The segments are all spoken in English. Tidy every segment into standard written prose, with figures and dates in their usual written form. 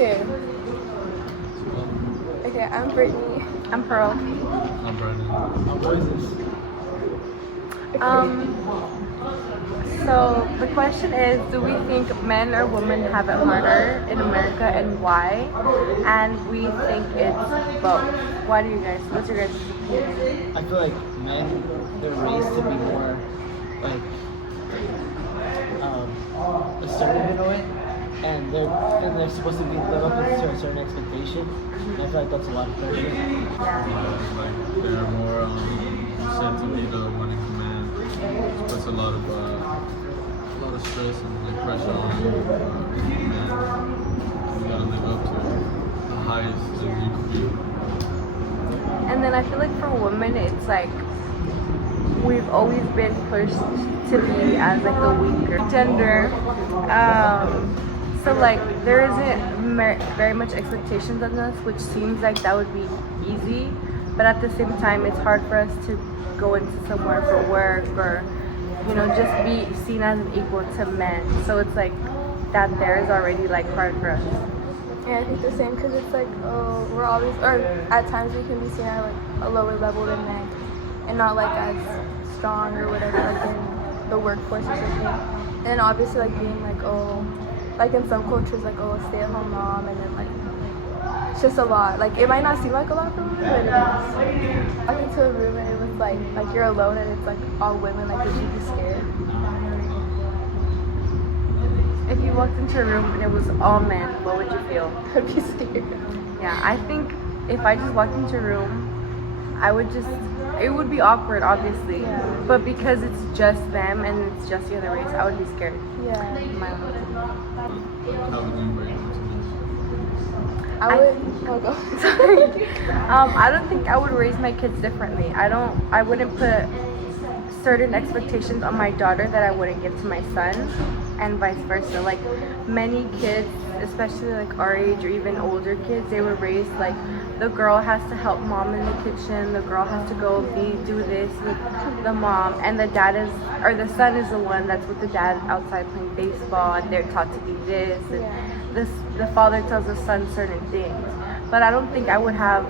Okay. Okay, I'm Brittany. I'm Pearl. I'm Brandon. So the question is, do we think men or women have it harder in America and why? And we think it's both. Why do you guys? What's your guys' opinion? I feel like men, they're raised to be more like assertive in a way, and they're supposed to live up to a certain expectation. And I feel like that's a lot of pressure. Like they're more said to be the money command. It puts a lot of stress and like pressure on men. You gotta live up to the highest that you could be. And then I feel like for women, it's like we've always been pushed to be as like the weaker gender. So like there isn't very much expectations on us, which seems like that would be easy, but at the same time, it's hard for us to go into somewhere for work or just be seen as an equal to men. So it's like that there is already like hard for us. Yeah, I think the same because it's like, oh, we're always, or at times we can be seen at like a lower level than men and not like as strong or whatever, like in the workforce or something. And then obviously like being like, oh, like in some cultures, like, oh, stay-at-home mom, and then like, it's just a lot. Like, it might not seem like a lot for women, but it is. Walking into a room and it was like you're alone and it's like all women, like, would you be scared? If you walked into a room and it was all men, what would you feel? I'd be scared. Yeah, I think if I just walked into a room, it would be awkward, obviously. Yeah. But because it's just them and it's just the other race, I would be scared. Yeah. How would you rate it to I would, oh, go. Sorry. I don't think I would raise my kids differently. I wouldn't put certain expectations on my daughter that I wouldn't give to my son, and vice versa. Like many kids, especially like our age or even older kids, they were raised like the girl has to help mom in the kitchen, the girl has to go do this with the mom, and the son is the one that's with the dad outside playing baseball, and they're taught to do this, and the father tells the son certain things. But I don't think I would have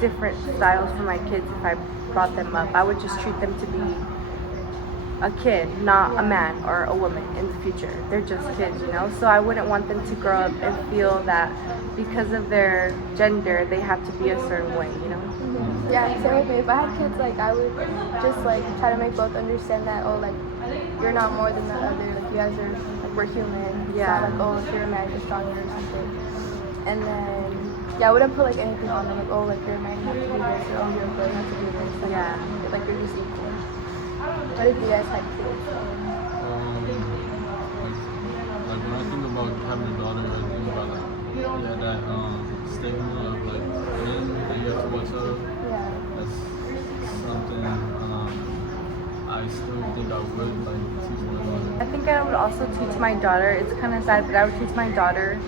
different styles for my kids if I brought them up. I would just treat them to be a kid, not a man or a woman in the future. They're just kids, So I wouldn't want them to grow up and feel that because of their gender, they have to be a certain way, Yeah, same with me. If I had kids, like, I would just like try to make both understand that, oh, like, you're not more than the other. Like, you guys are, like, we're human. It's Yeah. not like, oh, if you're a man, you're stronger or something. And then, yeah, I wouldn't put like anything on them, like, oh, like, you're a man, you have to do this, or oh, you're a girl, you have to do this. Like, Yeah. Like, you're just equal. What if you guys had kids? like when I think about having a daughter, I think about like that stigma of like men that you have to watch out of. Yeah. That's something I still think I would like teach my daughter. I think I would also teach my daughter, it's kind of sad, but I would teach my daughter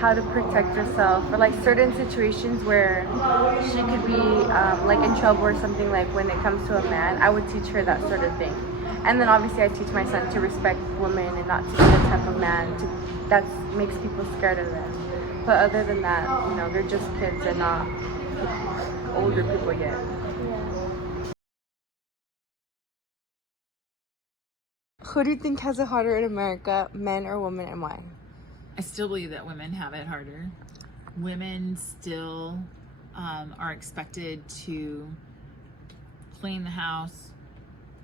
how to protect herself for like certain situations where she could be like in trouble or something. Like when it comes to a man, I would teach her that sort of thing. And then obviously I teach my son to respect women and not to be the type of man that makes people scared of them. But other than that, they're just kids and not older people yet. Who do you think has it harder in America, men or women, and why? I still believe that women have it harder. Women still are expected to clean the house,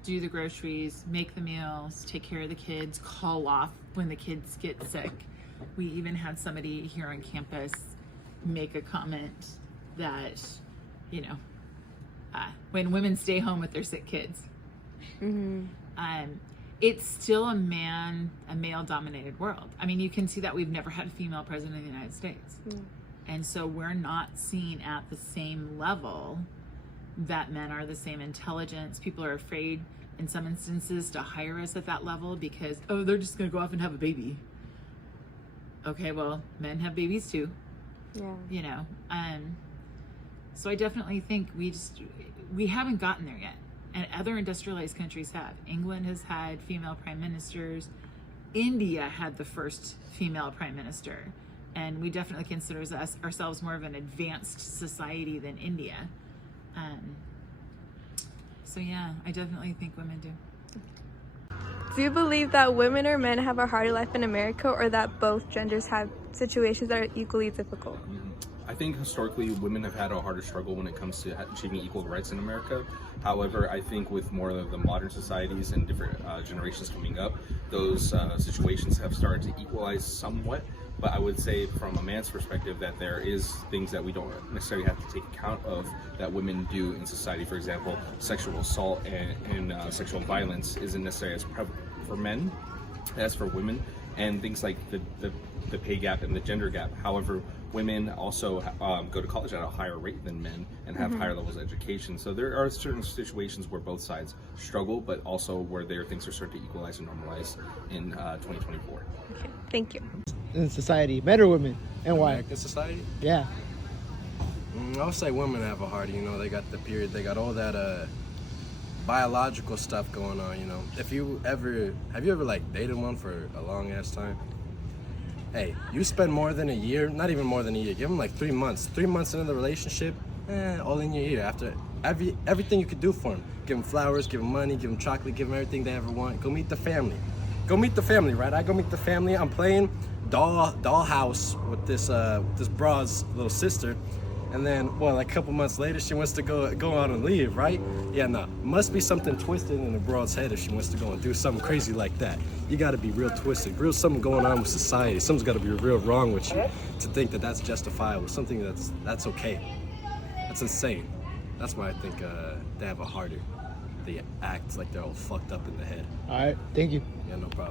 do the groceries, make the meals, take care of the kids, call off when the kids get sick. We even had somebody here on campus make a comment that, when women stay home with their sick kids. Mm-hmm. It's still a male-dominated world. I mean, you can see that we've never had a female president of the United States. And so we're not seen at the same level that men are, the same intelligence. People are afraid in some instances to hire us at that level because, oh, they're just gonna go off and have a baby. Okay, well, men have babies too. Yeah. So I definitely think we haven't gotten there yet. And other industrialized countries have. England has had female prime ministers. India had the first female prime minister, and we definitely consider ourselves more of an advanced society than India. So yeah, I definitely think women do. Do you believe that women or men have a harder life in America, or that both genders have situations that are equally difficult? I think historically women have had a harder struggle when it comes to achieving equal rights in America. However, I think with more of the modern societies and different generations coming up, those situations have started to equalize somewhat. But I would say from a man's perspective that there is things that we don't necessarily have to take account of that women do in society. For example, sexual assault and sexual violence isn't necessarily as prevalent for men as for women, and things like the pay gap and the gender gap. However, women also go to college at a higher rate than men and have higher levels of education. So there are certain situations where both sides struggle, but also where their things are starting to equalize and normalize in 2024. Okay, thank you. In society, men or women, and why? American society? Yeah. I would say women have a harder, they got the period, they got all that biological stuff going on, Have you ever like dated one for a long ass time? Hey, you spend more than a year, not even more than a year, give them like 3 months. 3 months into the relationship, all in your ear. After everything you could do for them. Give them flowers, give them money, give them chocolate, give them everything they ever want. Go meet the family. Go meet the family, right? I go meet the family. I'm playing dollhouse with this broad's little sister, and then like a couple months later she wants to go out and leave, right? Yeah, no, must be something twisted in the broad's head if she wants to go and do something crazy like that. You got to be real twisted, real something going on with society. Something's got to be real wrong with you to think that that's justifiable, something that's okay. That's insane. That's why I think they have a harder. They act like they're all fucked up in the head. All right. Thank you. Yeah, no problem.